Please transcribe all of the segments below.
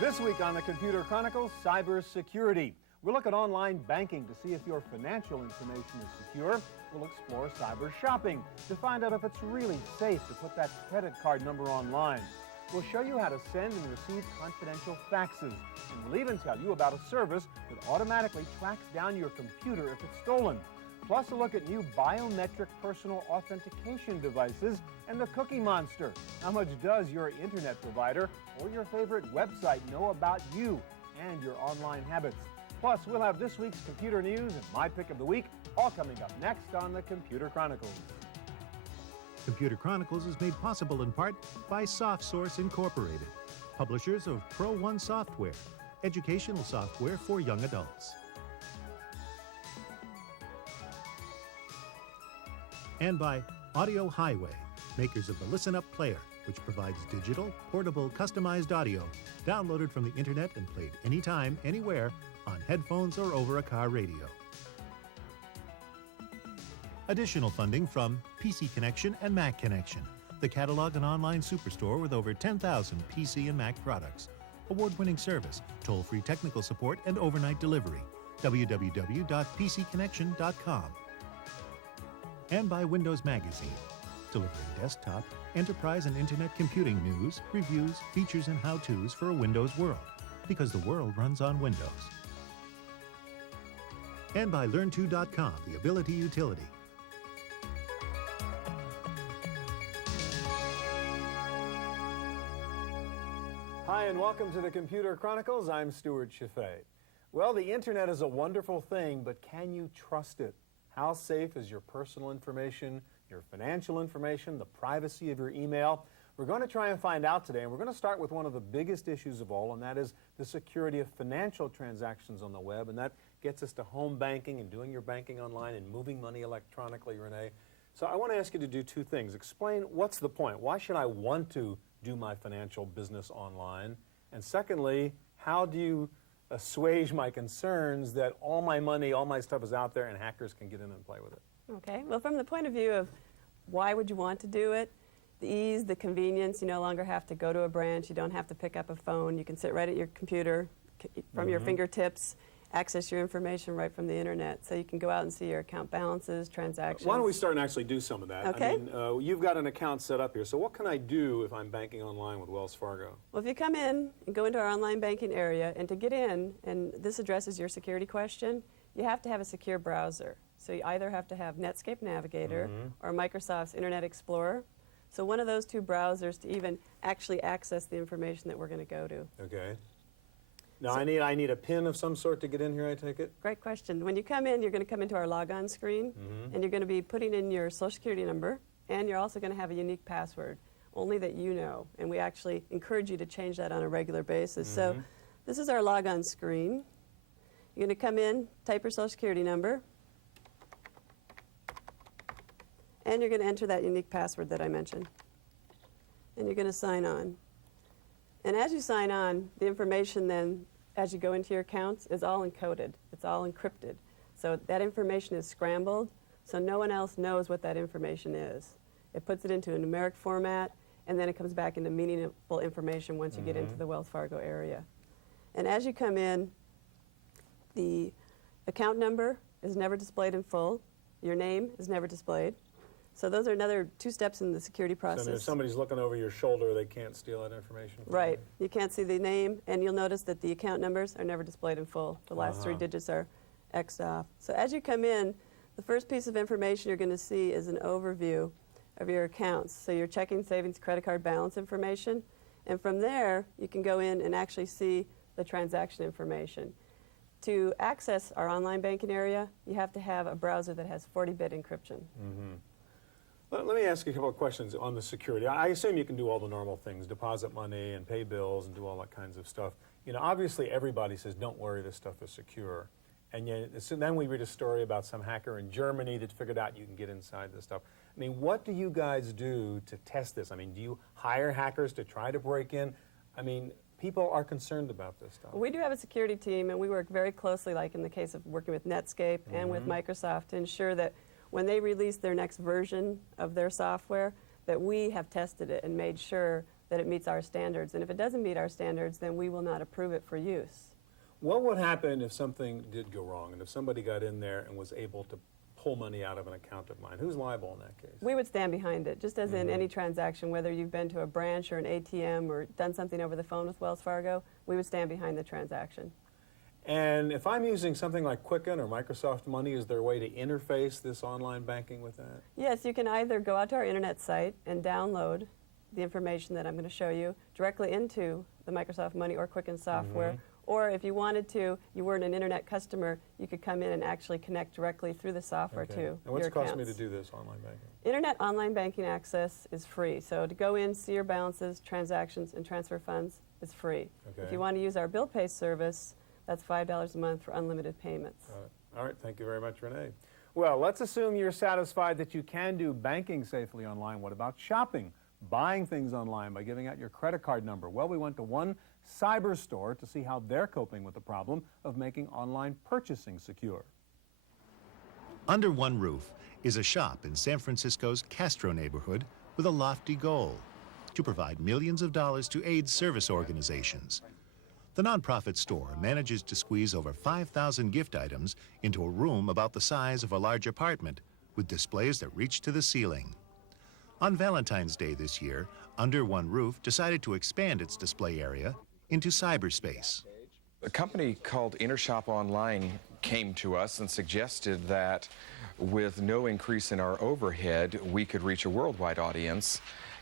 This week on the Computer Chronicles, cybersecurity. We'll look at online banking to see if your financial information is secure. We'll explore cyber shopping to find out if it's really safe to put that credit card number online. We'll show you how to send and receive confidential faxes. And we'll even tell you about a service that automatically tracks down your computer if it's stolen. Plus a look at new biometric personal authentication devices and the cookie monster. How much does your internet provider or your favorite website know about you and your online habits? Plus, we'll have this week's computer news and my pick of the week, all coming up next on the Computer Chronicles. Computer Chronicles is made possible in part by SoftSource Incorporated, publishers of Pro One software, educational software for young adults. And by Audio Highway, makers of the Listen Up Player, which provides digital, portable, customized audio downloaded from the internet and played anytime, anywhere, on headphones or over a car radio. Additional funding from PC Connection and Mac Connection, the catalog and online superstore with over 10,000 PC and Mac products. Award-winning service, toll-free technical support, and overnight delivery. www.pcconnection.com. And by Windows Magazine, delivering desktop, enterprise, and internet computing news, reviews, features, and how-tos for a Windows world, because the world runs on Windows. And by Learn2.com, the Ability Utility. Hi, and welcome to the Computer Chronicles. I'm Stewart Cheifet. Well, the internet is a wonderful thing, but can you trust it? How safe is your personal information, your financial information, the privacy of your email? We're going to try and find out today, and we're going to start with one of the biggest issues of all, and that is the security of financial transactions on the web, and that gets us to home banking and doing your banking online and moving money electronically, Renee. So I want to ask you to do two things. Explain what's the point. Why should I want to do my financial business online? And secondly, how do you assuage my concerns that all my money, all my stuff is out there and hackers can get in and play with it? Okay, well, from the point of view of why would you want to do it, the ease, the convenience, you no longer have to go to a branch, you don't have to pick up a phone, you can sit right at your computer from your fingertips, access your information right from the internet. So you can go out and see your account balances, transactions. Why don't we start and actually do some of that? Okay. I mean, you've got an account set up here, so what can I do if I'm banking online with Wells Fargo? Well, if you come in and go into our online banking area, and to get in, and this addresses your security question, you have to have a secure browser. So you either have to have Netscape Navigator or Microsoft's Internet Explorer. So one of those two browsers to even actually access the information that we're going to go to. Okay. Now, so I need a PIN of some sort to get in here, I take it? Great question. When you come in, you're going to come into our logon screen, and you're going to be putting in your Social Security number, and you're also going to have a unique password, only that you know. And we actually encourage you to change that on a regular basis. So this is our logon screen. You're going to come in, type your Social Security number, and you're going to enter that unique password that I mentioned. And you're going to sign on. And as you sign on, the information then, as you go into your accounts, is all encoded. It's all encrypted. So that information is scrambled, so no one else knows what that information is. It puts it into a numeric format, and then it comes back into meaningful information once you get into the Wells Fargo area. And as you come in, the account number is never displayed in full. Your name is never displayed. So those are another two steps in the security process. So if somebody's looking over your shoulder, they can't steal that information? Right. You can't see the name, and you'll notice that the account numbers are never displayed in full. The last three digits are X'd off. So as you come in, the first piece of information you're going to see is an overview of your accounts. So your checking, savings, credit card balance information. And from there, you can go in and actually see the transaction information. To access our online banking area, you have to have a browser that has 40-bit encryption. Let me ask you a couple of questions on the security. I assume you can do all the normal things, deposit money and pay bills and do all that kinds of stuff. You know, obviously everybody says, don't worry, this stuff is secure. And yet, so then we read a story about some hacker in Germany that figured out you can get inside this stuff. I mean, what do you guys do to test this? I mean, do you hire hackers to try to break in? I mean, people are concerned about this stuff. We do have a security team, and we work very closely, like in the case of working with Netscape and with Microsoft, to ensure that when they release their next version of their software, that we have tested it and made sure that it meets our standards. And if it doesn't meet our standards, then we will not approve it for use. What would happen if something did go wrong, and if somebody got in there and was able to pull money out of an account of mine? Who's liable in that case? We would stand behind it, just as in any transaction, whether you've been to a branch or an ATM or done something over the phone with Wells Fargo, we would stand behind the transaction. And if I'm using something like Quicken or Microsoft Money, is there a way to interface this online banking with that? Yes, you can either go out to our internet site and download the information that I'm going to show you directly into the Microsoft Money or Quicken software. Or if you wanted to, you weren't an internet customer, you could come in and actually connect directly through the software to your And what's it cost me accounts. to do this online banking? Internet online banking access is free. So to go in, see your balances, transactions, and transfer funds is free. Okay. If you want to use our bill pay service, that's $5 a month for unlimited payments. All right, thank you very much, Renee. Well, let's assume you're satisfied that you can do banking safely online. What about shopping? Buying things online by giving out your credit card number? Well, we went to one cyber store to see how they're coping with the problem of making online purchasing secure. Under one roof is a shop in San Francisco's Castro neighborhood with a lofty goal: to provide millions of dollars to AIDS service organizations. The nonprofit store manages to squeeze over 5,000 gift items into a room about the size of a large apartment, with displays that reach to the ceiling. On Valentine's Day this year, Under One Roof decided to expand its display area into cyberspace. A company called InterShop Online came to us and suggested that with no increase in our overhead, we could reach a worldwide audience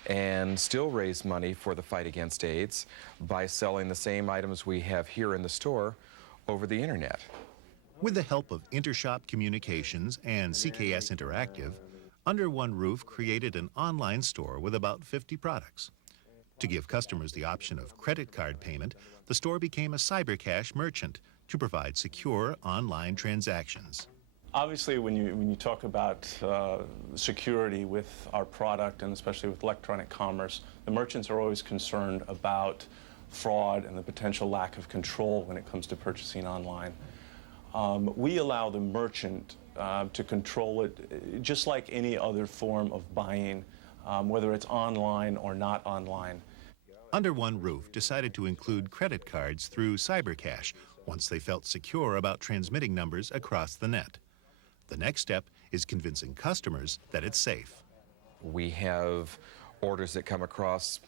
and still raise money for the fight against AIDS by selling the same items we have here in the store over the internet. With the help of InterShop Communications and CKS Interactive, Under One Roof created an online store with about 50 products. To give customers the option of credit card payment, the store became a cybercash merchant to provide secure online transactions. Obviously, when you talk about security with our product, and especially with electronic commerce, the merchants are always concerned about fraud and the potential lack of control when it comes to purchasing online. We allow the merchant to control it just like any other form of buying, whether it's online or not online. Under One Roof decided to include credit cards through cybercash once they felt secure about transmitting numbers across the net. The next step is convincing customers that it's safe. We have orders that come across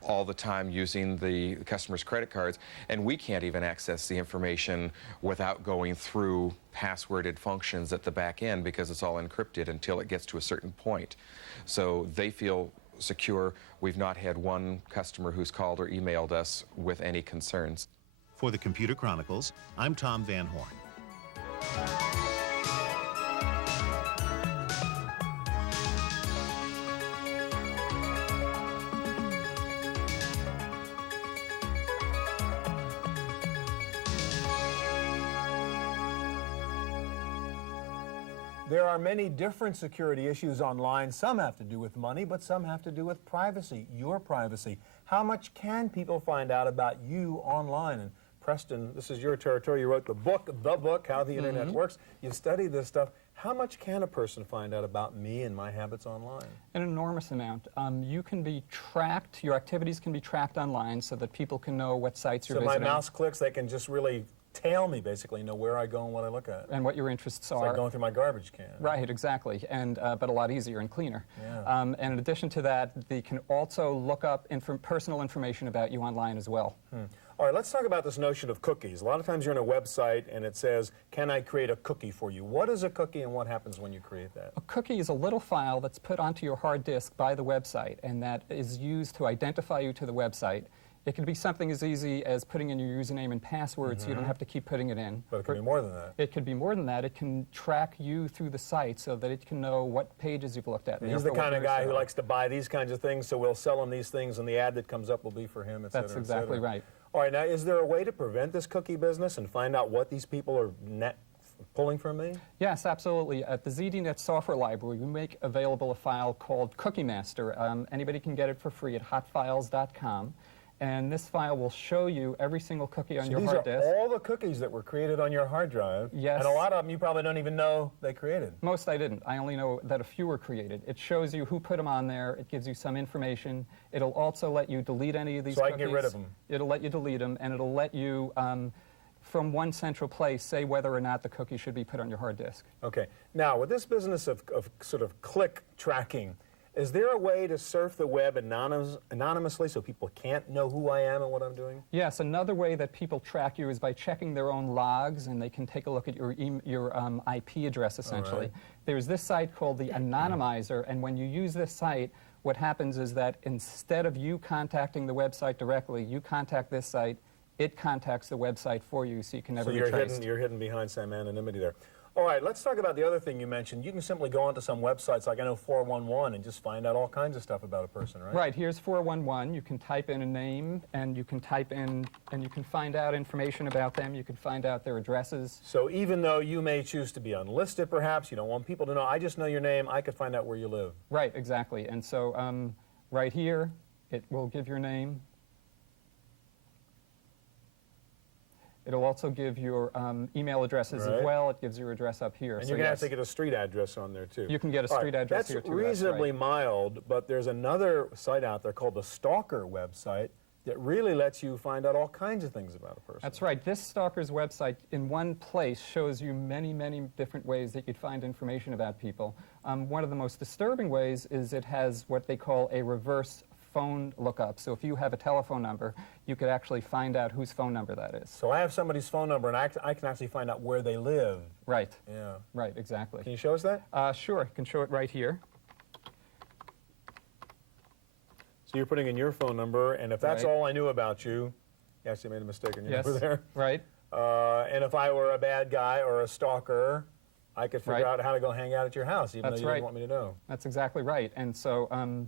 all the time using the customer's credit cards, and we can't even access the information without going through passworded functions at the back end because it's all encrypted until it gets to a certain point. So they feel secure. We've not had one customer who's called or emailed us with any concerns. For the Computer Chronicles, I'm Tom Van Horn. There are many different security issues online. Some have to do with money, but some have to do with privacy, your privacy. How much can people find out about you online? And Preston, this is your territory. You wrote the book, How the Internet Works. You studied this stuff. How much can a person find out about me and my habits online? An enormous amount. You can be tracked, your activities can be tracked online so that people can know what sites you're So visiting. my mouse clicks, they can just really tail me, basically, know where I go and what I look at. And what your interests It's are. like going through my garbage can. Right, exactly, and but a lot easier and cleaner. Yeah. And in addition to that, they can also look up personal information about you online as well. All right, let's talk about this notion of cookies. A lot of times you're on a website and it says, can I create a cookie for you? What is a cookie and what happens when you create that? A cookie is a little file that's put onto your hard disk by the website, and that is used to identify you to the website. It can be something as easy as putting in your username and password so you don't have to keep putting it in. But it can be more than that. It could be more than that. It can track you through the site so that it can know what pages you've looked at. He's the kind of guy who likes to buy these kinds of things, so we'll sell him these things, and the ad that comes up will be for him, et cetera, That's exactly right. All right, now, is there a way to prevent this cookie business and find out what these people are pulling from me? Yes, absolutely. At the ZDNet Software Library, we make available a file called Cookie Master. Anybody can get it for free at hotfiles.com. And this file will show you every single cookie on So your these hard are disk. all the cookies that were created on your hard drive. Yes. And a lot of them you probably don't even know they created. Most I didn't. I only know that a few were created. It shows you who put them on there. It gives you some information. It'll also let you delete any of these So I cookies. can get rid of them. It'll let you delete them, and it'll let you, from one central place, say whether or not the cookie should be put on your hard disk. Okay. Now, with this business of sort of click tracking, is there a way to surf the web anonymously so people can't know who I am and what I'm doing? Yes, another way that people track you is by checking their own logs, and they can take a look at your IP address, essentially. right. There's this site called the Anonymizer, and when you use this site, what happens is that instead of you contacting the website directly, you contact this site, it contacts the website for you, so you can never So be traced. you're hidden behind some anonymity there. All right, let's talk about the other thing you mentioned. You can simply go onto some websites like I know 411 and just find out all kinds of stuff about a person, right? Right, here's 411. You can type in a name, and you can type in, and you can find out information about them. You can find out their addresses. So even though you may choose to be unlisted, perhaps, you don't want people to know, I just know your name, I could find out where you live. Right, exactly. And so right here, it will give your name. It'll also give your email addresses Right. as well. It gives your address up here. And So you're going to have yes, to get a street address on there, too. You can get a All street address that's here, too. reasonably That's mild, but there's another site out there called the Stalker website that really lets you find out all kinds of things about a person. That's right. This Stalker's website, in one place, shows you many, many different ways that you'd find information about people. One of the most disturbing ways is it has what they call a reverse phone lookup. So if you have a telephone number, you could actually find out whose phone number that is. So I have somebody's phone number, and I can actually find out where they live. Right. Yeah. Right, exactly. Can you show us that? Sure, I can show it right here. So you're putting in your phone number, and if that's Right. all I knew about you, you actually made a mistake in your Yes, number there. right. And if I were a bad guy or a stalker, I could figure Right. out how to go hang out at your house, even That's though you right. didn't want me to know. That's exactly right. And so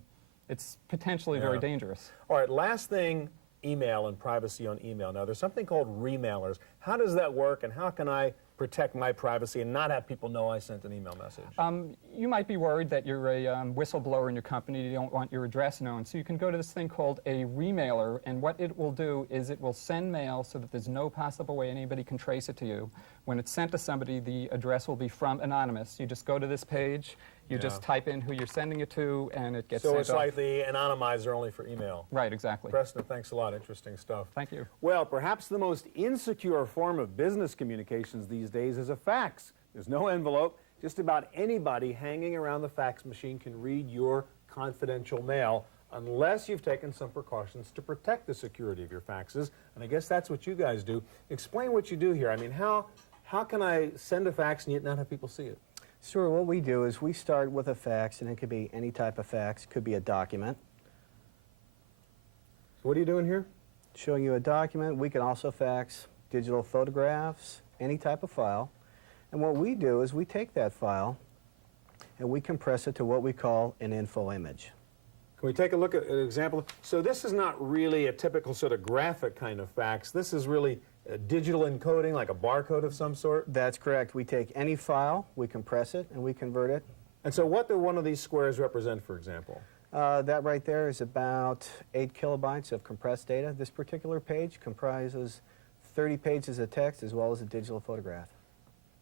it's potentially very Yeah. dangerous. All right, last thing, email and privacy on email. Now, there's something called remailers. How does that work, and how can I protect my privacy and not have people know I sent an email message? You might be worried that you're a whistleblower in your company, you don't want your address known. So you can go to this thing called a remailer, and what it will do is it will send mail so that there's no possible way anybody can trace it to you. When it's sent to somebody, the address will be from anonymous. You just go to this page, you just type in who you're sending it to, and it gets So sent it's off. like the anonymizer only for email. Right, exactly. Preston, thanks a lot. Interesting stuff. Thank you. Well, perhaps the most insecure form of business communications these days is a fax. There's no envelope. Just about anybody hanging around the fax machine can read your confidential mail unless you've taken some precautions to protect the security of your faxes. And I guess that's what you guys do. Explain what you do here. I mean, how can I send a fax and yet not have people see it? Sure, what we do is we start with a fax, and it could be any type of fax, could be a document. So what are you doing here? Showing you a document, we can also fax digital photographs, any type of file. And what we do is we take that file and we compress it to what we call an info image. Can we take a look at an example? So this is not really a typical sort of graphic kind of fax. This is really digital encoding, like a barcode of some sort. That's correct. We take any file, we compress it, and we convert it. And so what do one of these squares represent, for example? That right there is about 8 kilobytes of compressed data. This particular page comprises 30 pages of text as well as a digital photograph.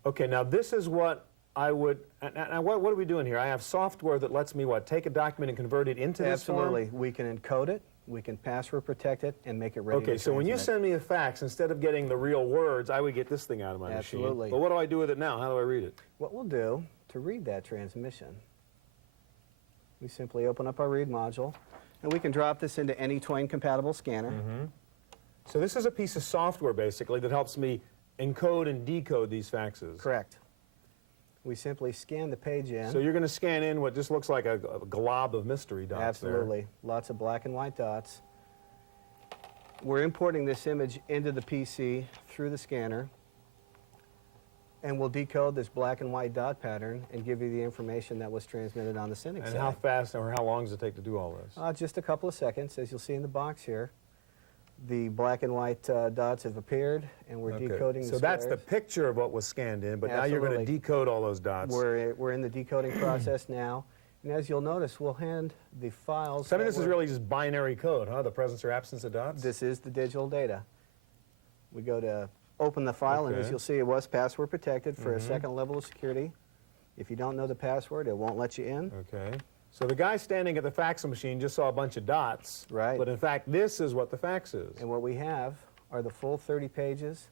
Okay, now this is what I would, now what are we doing here? I have software that lets me, what, take a document and convert it into this form? Absolutely. We can encode it, we can password protect it, and make it ready Okay, to so when you transmit. send me a fax, instead of getting the real words, I would get this thing out of my machine. Absolutely. But what do I do with it now? How do I read it? What we'll do to read that transmission, we simply open up our read module, and we can drop this into any Twain-compatible scanner. So this is a piece of software, basically, that helps me encode and decode these faxes. Correct. We simply scan the page in. So you're going to scan in what just looks like a glob of mystery dots Absolutely. Lots of black and white dots. We're importing this image into the PC through the scanner, and we'll decode this black and white dot pattern and give you the information that was transmitted on the sending there. side. And how fast or how long does it take to do all this? Just a couple of seconds, as you'll see in the box here. The black and white dots have appeared, and we're Okay. decoding the So that's the squares. picture of what was scanned in, but now you're going to Absolutely. decode all those dots. We're in the decoding process now, And as you'll notice, we'll hand the files. So I mean, that this is were- really just binary code, huh? The presence or absence of dots? This is the digital data. We go to open the file, and as Okay. you'll see, it was password protected for a second level of security. If you don't know the password, it won't let you in. Okay. So the guy standing at the fax machine just saw a bunch of dots. Right. But in fact, this is what the fax is. And what we have are the full 30 pages,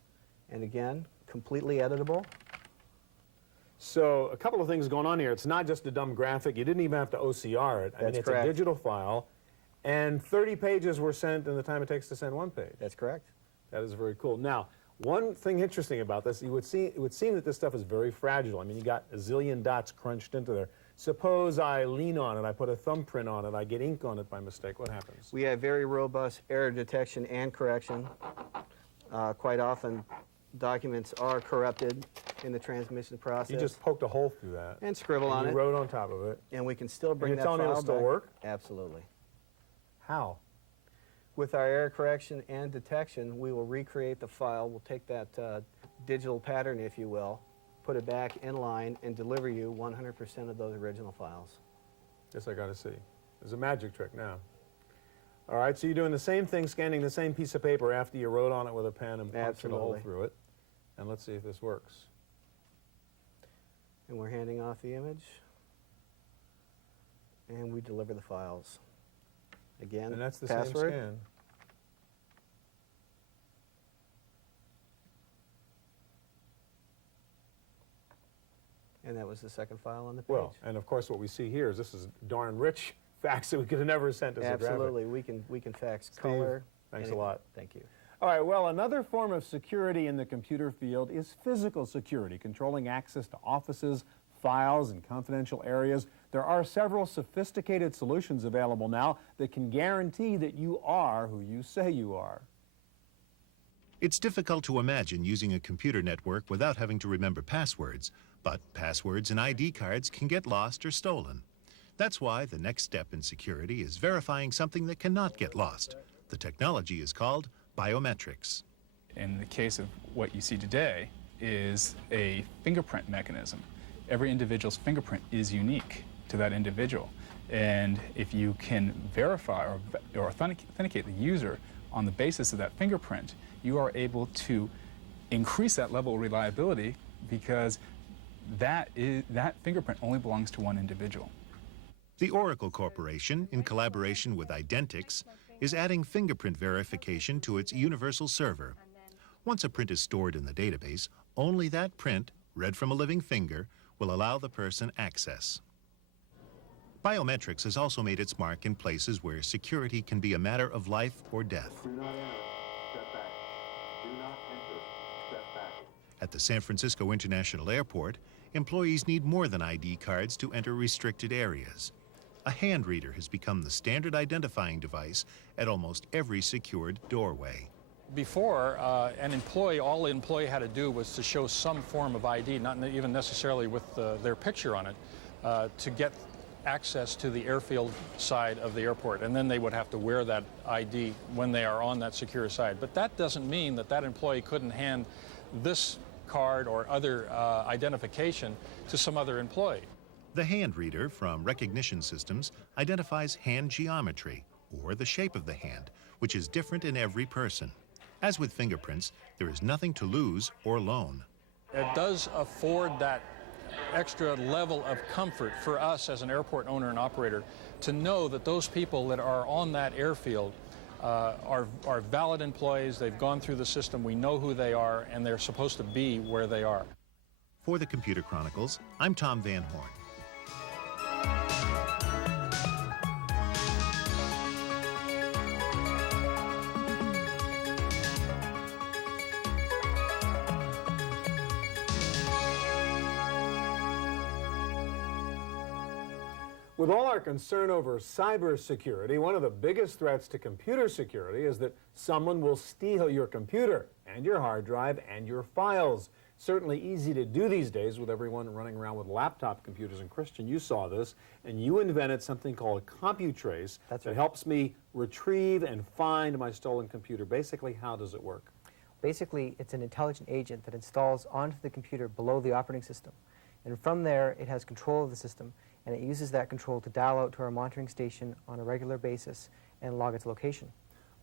and again, completely editable. So a couple of things going on here. It's not just a dumb graphic. You didn't even have to OCR it. I mean, That's it's correct. a digital file. And 30 pages were sent in the time it takes to send one page. That's correct. That is very cool. Now, one thing interesting about this, it would seem that this stuff is very fragile. I mean, you got a zillion dots crunched into there. Suppose I lean on it, I put a thumbprint on it, I get ink on it by mistake. What happens? We have very robust error detection and correction. Quite often, documents are corrupted in the transmission process. You just poked a hole through that. and scribble on you it, wrote on top of it. and we can still bring you're that telling me file it'll still back. work? Absolutely. How? With our error correction and detection, we will recreate the file. We'll take that digital pattern, if you will, put it back in line, and deliver you 100% of those original files. Guess I got to see. There's a magic trick now. All right, so you're doing the same thing, scanning the same piece of paper after you wrote on it with a pen and punctured a hole Absolutely. through it. And let's see if this works. And we're handing off the image, and we deliver the files. Again, And that's the password. same scan. And that was the second file on the page. Well, and of course what we see here is this is darn rich fax that we could have never sent as a graphic. Absolutely, we can fax Steve, color. thanks a anything. lot. Thank you. All right, well, another form of security in the computer field is physical security, controlling access to offices, files, and confidential areas. There are several sophisticated solutions available now that can guarantee that you are who you say you are. It's difficult to imagine using a computer network without having to remember passwords, but passwords and ID cards can get lost or stolen. That's why the next step in security is verifying something that cannot get lost. The technology is called biometrics. In the case of what you see today is a fingerprint mechanism. Every individual's fingerprint is unique to that individual. And if you can verify or authenticate the user on the basis of that fingerprint, you are able to increase that level of reliability because that fingerprint only belongs to one individual. The Oracle Corporation, in collaboration with Identix, is adding fingerprint verification to its universal server. Once a print is stored in the database, only that print, read from a living finger, will allow the person access. Biometrics has also made its mark in places where security can be a matter of life or death. Do not enter. Step back. Do not enter. Step back. At the San Francisco International Airport, employees need more than ID cards to enter restricted areas. A hand reader has become the standard identifying device at almost every secured doorway. Before, all an employee had to do was to show some form of ID, not even necessarily with their picture on it, to get access to the airfield side of the airport. And then they would have to wear that ID when they are on that secure side. But that doesn't mean that that employee couldn't hand this card or other identification to some other employee. The hand reader from Recognition Systems identifies hand geometry, or the shape of the hand, which is different in every person. As with fingerprints, there is nothing to lose or loan. It does afford that extra level of comfort for us as an airport owner and operator to know that those people that are on that airfield are valid employees. They've gone through the system. We know who they are, and they're supposed to be where they are. For the Computer Chronicles, I'm Tom Van Horn. With all our concern over cybersecurity, one of the biggest threats to computer security is that someone will steal your computer and your hard drive and your files. Certainly easy to do these days with everyone running around with laptop computers. And Christian, you saw this, and you invented something called CompuTrace that helps me retrieve and find my stolen computer. Basically, how does it work? Basically, it's an intelligent agent that installs onto the computer below the operating system. And from there, it has control of the system and it uses that control to dial out to our monitoring station on a regular basis and log its location.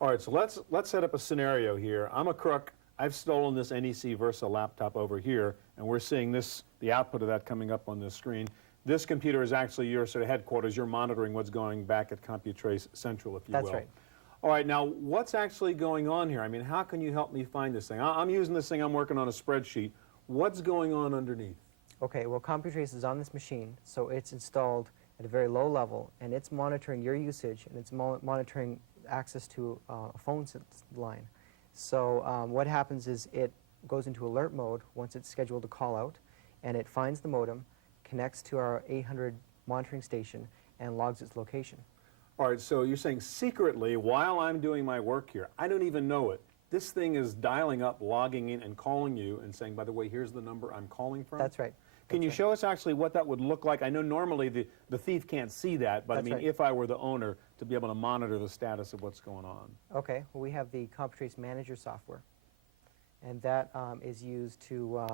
All right, so let's set up a scenario here. I'm a crook. I've stolen this NEC Versa laptop over here, and we're seeing the output of that coming up on this screen. This computer is actually your sort of headquarters. You're monitoring what's going back at CompuTrace Central, if you will. That's right. All right, now what's actually going on here? I mean, how can you help me find this thing? I'm using this thing, I'm working on a spreadsheet. What's going on underneath? Okay, well, CompuTrace is on this machine, so it's installed at a very low level, and it's monitoring your usage, and it's monitoring access to a phone line. So what happens is it goes into alert mode once it's scheduled to call out, and it finds the modem, connects to our 800 monitoring station, and logs its location. All right, so you're saying secretly, while I'm doing my work here, I don't even know it, this thing is dialing up, logging in, and calling you and saying, by the way, here's the number I'm calling from? That's right. Can you show us actually what that would look like? I know normally the thief can't see that, but I mean, if I were the owner, to be able to monitor the status of what's going on. Okay, well, we have the CompuTrace Manager software, and that is used to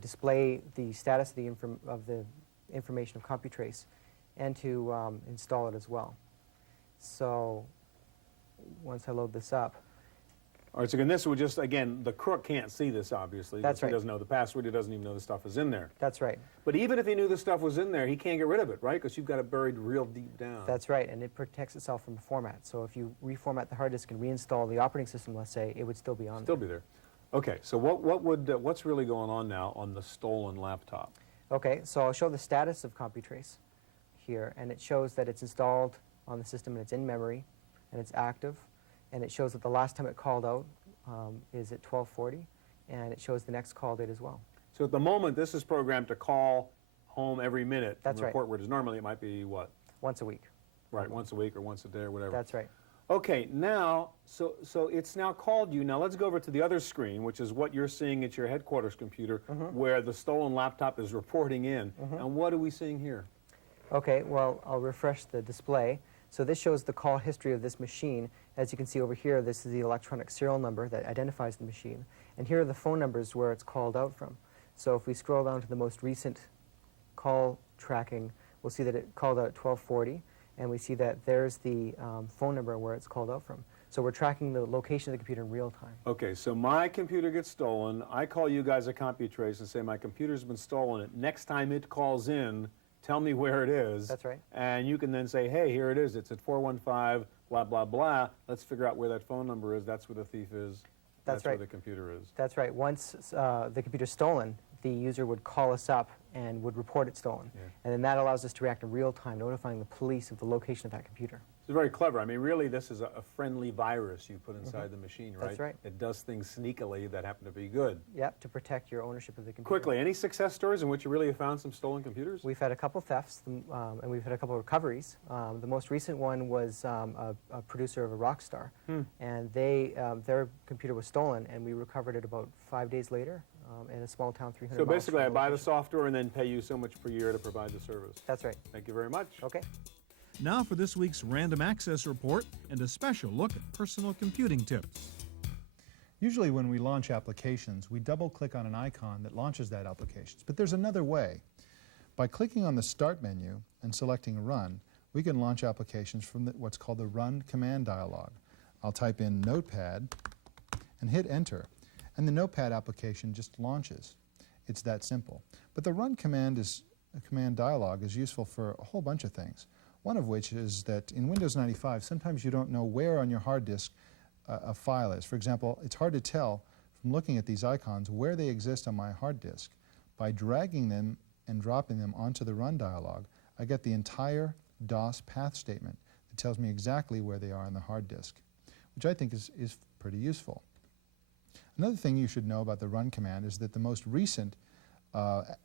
display the status of the information of CompuTrace and to install it as well. So once I load this up. All right, so again, this would just, again, the crook can't see this, obviously. That's right. He doesn't know the password. He doesn't even know the stuff is in there. That's right. But even if he knew the stuff was in there, he can't get rid of it, right? Because you've got it buried real deep down. That's right, and it protects itself from format. So if you reformat the hard disk and reinstall the operating system, let's say, it would still be on Still be there. Okay, so what's really going on now on the stolen laptop? Okay, so I'll show the status of CompuTrace here, and it shows that it's installed on the system and it's in memory and it's active, and it shows that the last time it called out is at 12:40, and it shows the next call date as well. So at the moment, this is programmed to call home every minute. That's and right. report where it is. Normally, it might be what? Once a week. Right, once a week or once a day or whatever. That's right. Okay, now, so it's now called you. Now let's go over to the other screen, which is what you're seeing at your headquarters computer, where the stolen laptop is reporting in. And what are we seeing here? Okay, well, I'll refresh the display. So this shows the call history of this machine. As you can see over here, this is the electronic serial number that identifies the machine. And here are the phone numbers where it's called out from. So if we scroll down to the most recent call tracking, we'll see that it called out at 12:40, and we see that there's the phone number where it's called out from. So we're tracking the location of the computer in real time. Okay, so my computer gets stolen. I call you guys at CompuTrace and say my computer's been stolen. Next time it calls in, tell me where it is. That's right. And you can then say, hey, here it is. It's at 415, blah, blah, blah. Let's figure out where that phone number is. That's where the thief is. That's right. Where the computer is. That's right. Once the computer's stolen, the user would call us up and would report it stolen. Yeah. And then that allows us to react in real time, notifying the police of the location of that computer. It's very clever. I mean, really, this is a friendly virus you put inside the machine, right? That's right. It does things sneakily that happen to be good. Yep, to protect your ownership of the computer. Quickly, any success stories in which you really have found some stolen computers? We've had a couple thefts, and we've had a couple recoveries. The most recent one was a producer of a rock star, and their computer was stolen, and we recovered it about 5 days later in a small town 300 So miles basically, I from buy the location. software and then pay you so much per year to provide the service. That's right. Thank you very much. Okay. Now for this week's Random Access Report and a special look at personal computing tips. Usually when we launch applications, we double-click on an icon that launches that application. But there's another way. By clicking on the Start menu and selecting Run, we can launch applications from what's called the Run command dialog. I'll type in Notepad and hit Enter, and the Notepad application just launches. It's that simple. But the Run command dialog is useful for a whole bunch of things. One of which is that in Windows 95, sometimes you don't know where on your hard disk a file is. For example, it's hard to tell from looking at these icons where they exist on my hard disk. By dragging them and dropping them onto the Run dialog, I get the entire DOS path statement that tells me exactly where they are on the hard disk, which I think is pretty useful. Another thing you should know about the Run command is that the most recent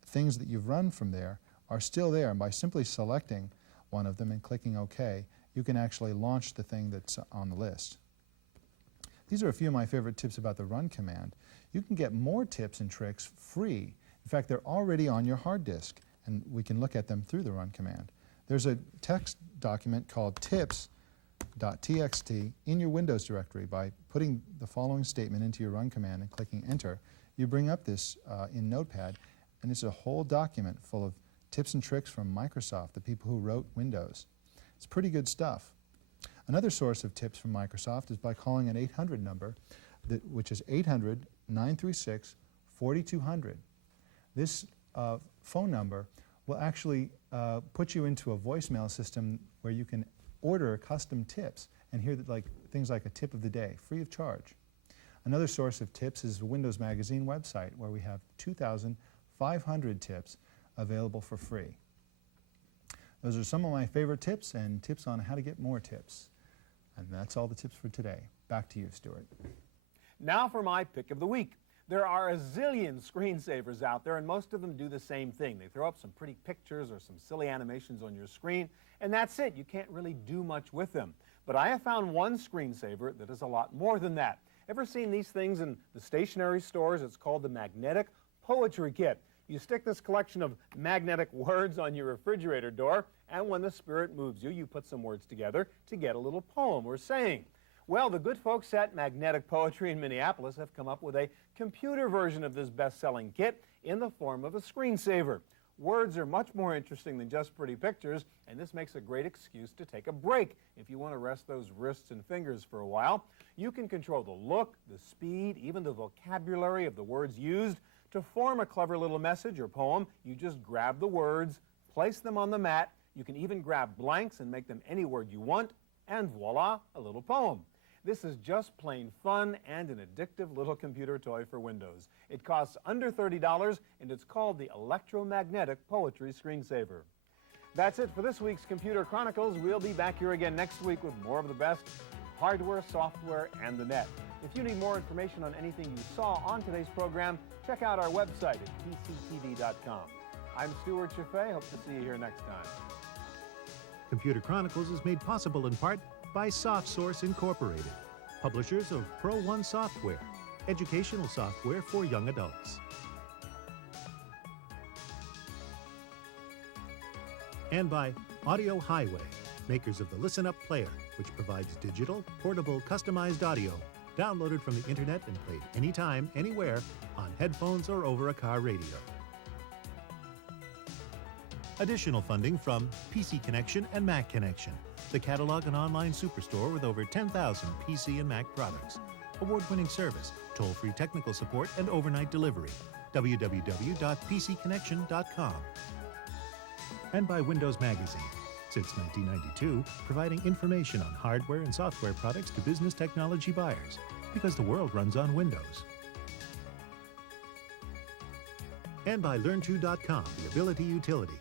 things that you've run from there are still there, and by simply selecting one of them and clicking OK, you can actually launch the thing that's on the list. These are a few of my favorite tips about the Run command. You can get more tips and tricks free. In fact, they're already on your hard disk, and we can look at them through the Run command. There's a text document called tips.txt in your Windows directory. By putting the following statement into your Run command and clicking Enter, you bring up this in Notepad, and it's a whole document full of tips and tricks from Microsoft, the people who wrote Windows. It's pretty good stuff. Another source of tips from Microsoft is by calling an 800 number, which is 800-936-4200. This phone number will actually put you into a voicemail system where you can order custom tips and hear things like a tip of the day, free of charge. Another source of tips is the Windows Magazine website, where we have 2,500 tips available for free. Those are some of my favorite tips and tips on how to get more tips. And that's all the tips for today. Back to you, Stewart. Now for my pick of the week. There are a zillion screensavers out there, and most of them do the same thing. They throw up some pretty pictures or some silly animations on your screen, and that's it. You can't really do much with them. But I have found one screensaver that is a lot more than that. Ever seen these things in the stationery stores? It's called the Magnetic Poetry Kit. You stick this collection of magnetic words on your refrigerator door, and when the spirit moves you, you put some words together to get a little poem or saying. Well, the good folks at Magnetic Poetry in Minneapolis have come up with a computer version of this best-selling kit in the form of a screensaver. Words are much more interesting than just pretty pictures, and this makes a great excuse to take a break if you want to rest those wrists and fingers for a while. You can control the look, the speed, even the vocabulary of the words used. To form a clever little message or poem, you just grab the words, place them on the mat. You can even grab blanks and make them any word you want, and voila, a little poem. This is just plain fun and an addictive little computer toy for Windows. It costs under $30, and it's called the Electromagnetic Poetry Screensaver. That's it for this week's Computer Chronicles. We'll be back here again next week with more of the best hardware, software, and the net. If you need more information on anything you saw on today's program, check out our website at pctv.com. I'm Stewart Cheifet. Hope to see you here next time. Computer Chronicles is made possible in part by SoftSource Incorporated, publishers of Pro One software, educational software for young adults. And by Audio Highway, makers of the Listen Up player, which provides digital, portable, customized audio downloaded from the internet and played anytime, anywhere, on headphones or over a car radio. Additional funding from PC Connection and Mac Connection, the catalog and online superstore with over 10,000 PC and Mac products. Award-winning service, toll-free technical support, and overnight delivery. www.pcconnection.com. And by Windows Magazine, since 1992, providing information on hardware and software products to business technology buyers, because the world runs on Windows. And by Learn2.com, the Ability Utility,